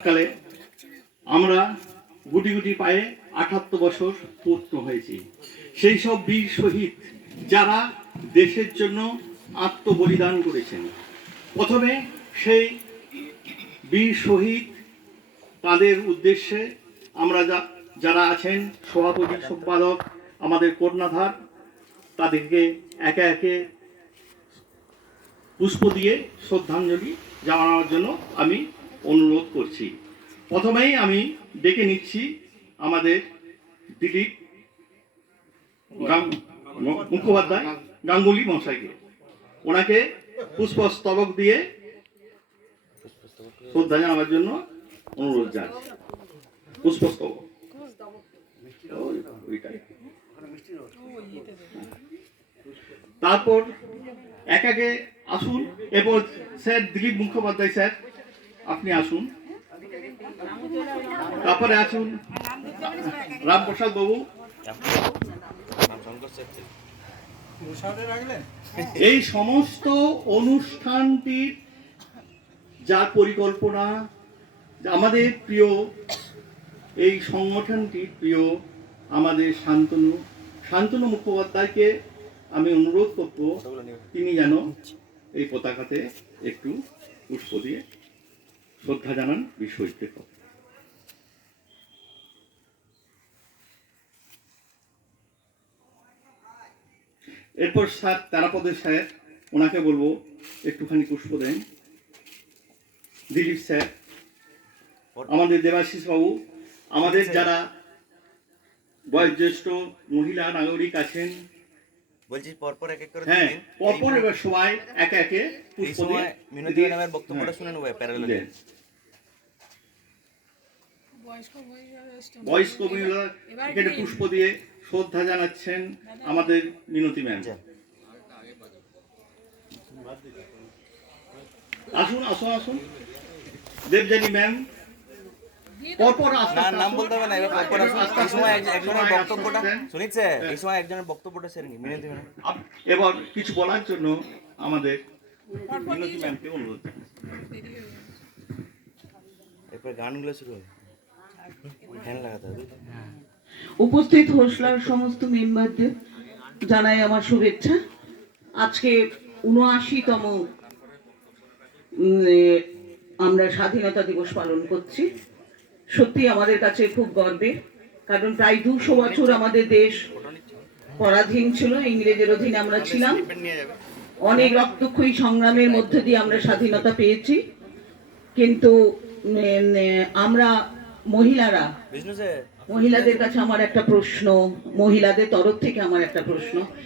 কালে আমরা গুটি গুটি পায়ে আঠাত্তর বছর পূর্ণ হয়েছি। সেই সব বীর শহীদ যারা দেশের জন্য আত্মবলিদান করেছেন। প্রথমে সেই বীর শহীদ তাদের উদ্দেশ্যে আমরা যারা আছেন, সভাপতি, সম্পাদক, আমাদের কন্যাধার, তাদেরকে একে একে পুষ্প দিয়ে শ্রদ্ধাঞ্জলি জানানোর জন্য আমি অনুরোধ করছি। প্রথমেই আমি ডেকে নিচ্ছি আমাদের দিলীপ মুখোপাধ্যায় গাঙ্গুলি মশাইকে ওনাকে পুষ্পস্তবক দিয়ে শ্রদ্ধা জানাবার জন্য অনুরোধ জানাচ্ছি। পুষ্পস্তবক। তারপর এক একে আসুন। এরপর স্যার দিলীপ মুখোপাধ্যায় স্যার আপনি আসুন। তারপরে আসুন। রামপ্রসাদ বাবু। এই সমস্ত অনুষ্ঠানটির যার পরিকল্পনা, আমাদের প্রিয়, এই সংগঠনটি প্রিয় আমাদের শান্তনু শান্তনু মুখোপাধ্যায়কে আমি অনুরোধ করব, তিনি যেন এই পতাকাতে একটু পুষ্প দিয়ে শ্রদ্ধা জানান বিশ্বজিতের কথা এরপর স্যার তারাপদের স্যার, ওনাকে বলব একটুখানি পুষ্প দেন। দিলীপ স্যার, আমাদের দেবাশিস বাবু, আমাদের যারা বয়োজ্যেষ্ঠ মহিলা নাগরিক আছেন বলছি পরপর এক এক করে হ্যাঁ পরপর এবার সবাই একে একে পুষ্প দিয়ে মিনতি ম্যাডামের বক্তব্যটা শুনে নেব প্যারালালে। বয়স্ক মহিলা এখানে পুষ্প দিয়ে শ্রদ্ধা জানাচ্ছেন আমাদের মিনতি ম্যাম। আচ্ছা। আসুন আসুন আসুন। দেবজানী ম্যাম পরপর আস্তে না আস্তে নাম বলতে হবে না এবার পরপর আসুন। আস্তে এই সময় একজনের বক্তব্যটা আসুন। এই সময় একজনের বক্তব্যটা সেরে নি মিনতি ম্যাডাম। এবার কিছু বলার জন্য আমাদের মিনতি ম্যামকে অনুরোধ এরপর গানগুলো শুরু হবে। ফ্যান লাগাতে হবে। উপস্থিত হোসলার সমস্ত মেম্বারদের জানাই আমার শুভেচ্ছা। আজকে উনআশিতম আমরা স্বাধীনতা দিবস পালন করছি। সত্যি আমাদের কাছে খুব গর্বের, কারণ প্রায় দুশো বছর আমাদের দেশ পরাধীন ছিল, ইংরেজের অধীনে আমরা ছিলাম। অনেক রক্তক্ষয়ী সংগ্রামের মধ্যে দিয়ে আমরা স্বাধীনতা পেয়েছি। কিন্তু আমরা মহিলারা, মহিলাদের কাছে আমার একটা প্রশ্ন, মহিলাদের তরফ থেকে আমার একটা প্রশ্ন।